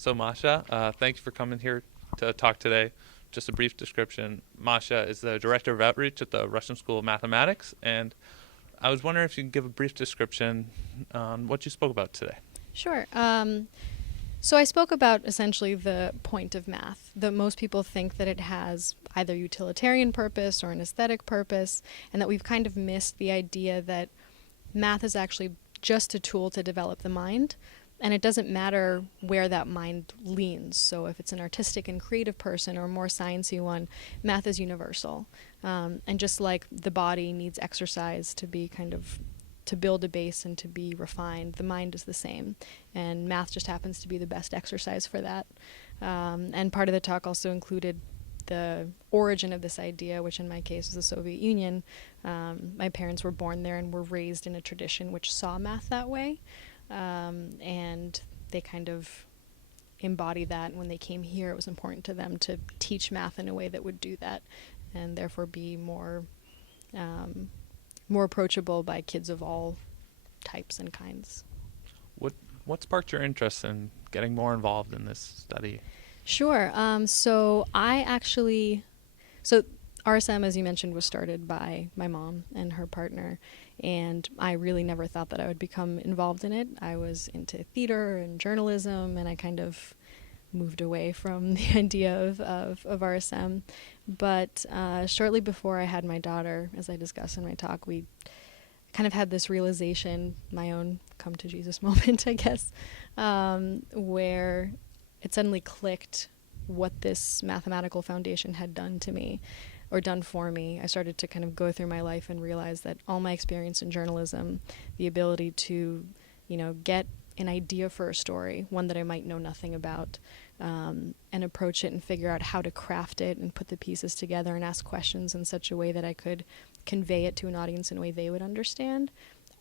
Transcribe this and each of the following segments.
So Masha, thank you for coming here to talk today. Just a brief description. Masha is the Director of Outreach at the Russian School of Mathematics, and I was wondering if you could give a brief description on what you spoke about today. Sure. So I spoke about essentially the point of math, that most people think that it has either utilitarian purpose or an aesthetic purpose, and that we've kind of missed the idea that math is actually just a tool to develop the mind, and it doesn't matter where that mind leans. So if it's an artistic and creative person or a more sciencey one, math is universal. And just like the body needs exercise to be to build a base and to be refined, the mind is the same. And math just happens to be the best exercise for that. And part of the talk also included the origin of this idea, which in my case was the Soviet Union. My parents were born there and were raised in a tradition which saw math that way. And they kind of embody that. When they came here, it was important to them to teach math in a way that would do that, and therefore be more approachable by kids of all types and kinds. What sparked your interest in getting more involved in this study? Sure. So RSM, as you mentioned, was started by my mom and her partner, and I really never thought that I would become involved in it. I was into theater and journalism, and I kind of moved away from the idea of RSM. But shortly before I had my daughter, as I discussed in my talk, we kind of had this realization, my own come to Jesus moment, I guess, where it suddenly clicked what this mathematical foundation had done to me, or done for me. I started to kind of go through my life and realize that all my experience in journalism, the ability to, get an idea for a story, one that I might know nothing about, and approach it and figure out how to craft it and put the pieces together and ask questions in such a way that I could convey it to an audience in a way they would understand.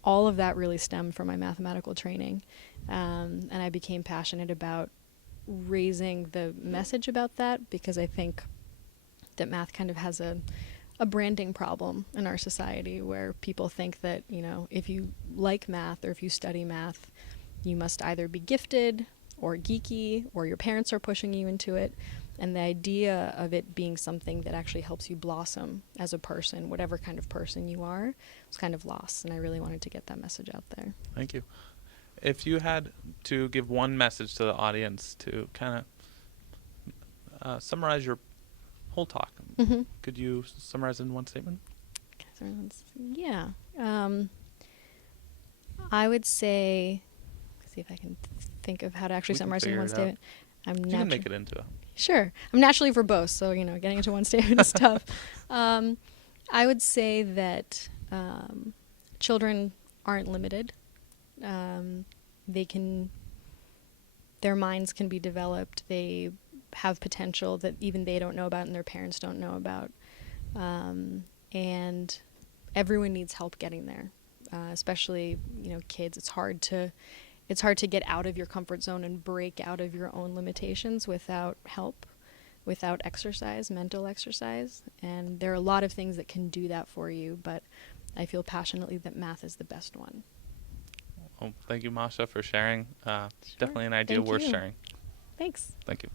All of that really stemmed from my mathematical training. And I became passionate about raising the message about that, because I think that math kind of has a branding problem in our society, where people think that, if you like math or if you study math, you must either be gifted or geeky, or your parents are pushing you into it. And the idea of it being something that actually helps you blossom as a person, whatever kind of person you are, was kind of lost. And I really wanted to get that message out there. Thank you. If you had to give one message to the audience to kind of summarize your whole talk, could you summarize in one statement? Yeah. I would say, see if I can think of how to actually summarize in one statement. You can make it into Sure. I'm naturally verbose, so, getting into one statement is tough. I would say that children aren't limited. Their minds can be developed. They have potential that even they don't know about and their parents don't know about. And everyone needs help getting there, especially, kids. It's hard to get out of your comfort zone and break out of your own limitations without help, without exercise, mental exercise. And there are a lot of things that can do that for you, but I feel passionately that math is the best one. Well, thank you, Masha, for sharing. Sure. Definitely an idea worth sharing. Thanks. Thank you.